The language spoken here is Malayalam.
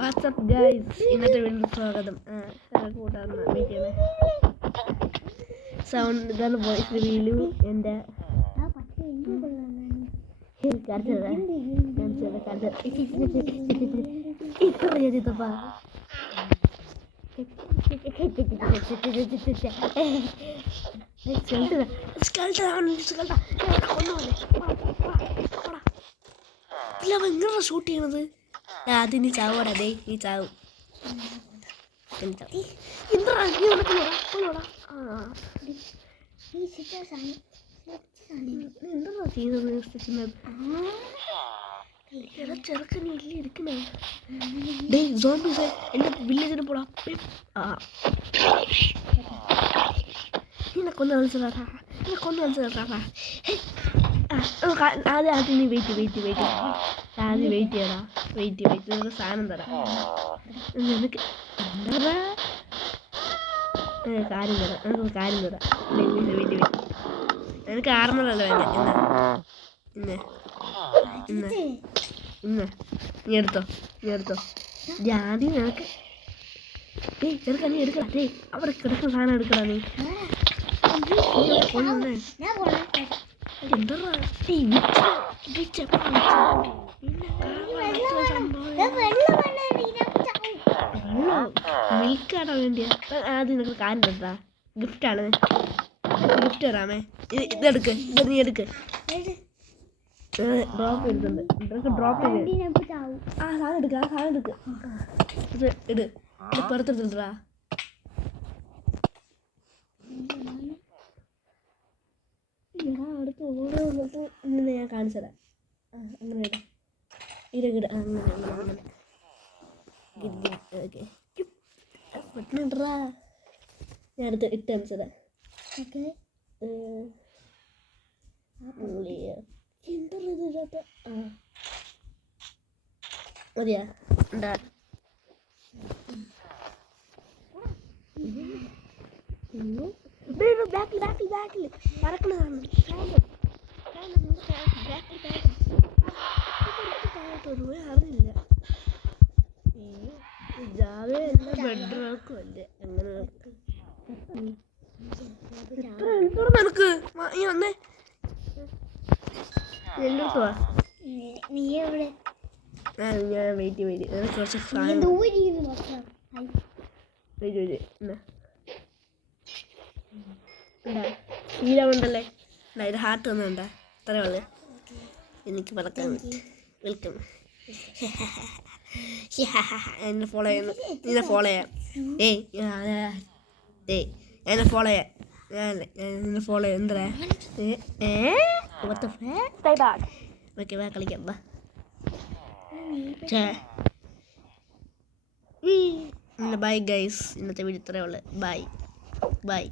വാട്സ്ആപ്പ് ഗൈസ്, ഇന്നത്തെ വീണ്ടും സ്വാഗതം. കൂട്ടാണ് വീട്ടിൽ സൗണ്ട് ഇതാണ് വോയിസ് റിവ്യൂ. എൻ്റെ എങ്ങനെ ഷൂട്ട് ചെയ്യണത്? അതിന് ചാവോടാ, ദേ ഈ ചാവും. എന്താ ചെറുക്കനില്ല ഇരിക്കണേ. ഡേ സോംബീസ് എൻ്റെ വില്ലേജിന് പോടാ. കൊന്നു മനസ്സിലാക്കാ, ആദ്യം നീ വെയിറ്റ് ആദ്യം വെയിറ്റ് ചെയ്യടാ. നിനക്ക് സാധനം തരാം. നിനക്ക് എന്താ കാര്യം തരാം. വെയിറ്റ് നിനക്ക് ആർമറല്ല വേണ്ട. ഇന്ന് നീ എടുത്തോ. ആദ്യം നിനക്ക് ചെറുക്കാ നീ എടുക്കടാ. അവിടെ കിടക്കുന്ന സാധനം എടുക്കടാ. നീ എന്താ മിൽക്കാണോ വേണ്ടിയ? ആദ്യം നിനക്ക് കാര്യം തരാ. ഗിഫ്റ്റാണ്. ഗിഫ്റ്റ് തരാമേ. ഇതെടുക്ക്. നീ എടുക്ക്. ഡ്രോപ്പ് എടുക്കുന്നുണ്ട്. ഡ്രോപ്പ് ചെയ്ത് സാധനം എടുക്ക്. ഇത് ഇട്. പുറത്തെടുത്തിട്ടാ. അടുത്ത് ഓരോ വന്നിട്ട് ഇങ്ങനെ ഞാൻ കാണിച്ചു തരാം. അങ്ങനെ ഇട അങ്ങനെ പെട്ടെന്നിട്ടാ. ഞാൻ അടുത്ത് ഇട്ട് കാണിച്ചു തരാം. എന്താ ഇതില്ലാത്ത? മതിയാ? ഉണ്ടാ ബാക്കിൽ പറക്കണതാണ്. അറിഞ്ഞില്ല. ജാവ എല്ലാം ബെഡ്റോക്കും അല്ലേ. അങ്ങനെ എത്ര എളുപ്പം നിനക്ക്. നീ വന്നേ, എൻ്റെ അടുത്ത് വാ. ഞാൻ വെയിറ്റ് കുറച്ച് ശീലമുണ്ടല്ലേ. ഇത് ഹാർട്ട് ഒന്നുണ്ടാ. അത്രേ ഉള്ളു എനിക്ക് പറക്കാൻ. വെൽക്കം. എന്നെ ഫോളോ ചെയ്യുന്നു. നിന്നെ ഫോളോ ചെയ്യാം. എന്നെ ഫോളോ ചെയ്യാം. നിന്നെ ഫോളോ ചെയ്യാം. എന്താ ഓക്കെ, വാ കളിക്കാം. വാ. ബൈ ഗൈസ്, ഇന്നത്തെ വീഡിയോ ഇത്രയേ ഉള്ളു. ബൈ.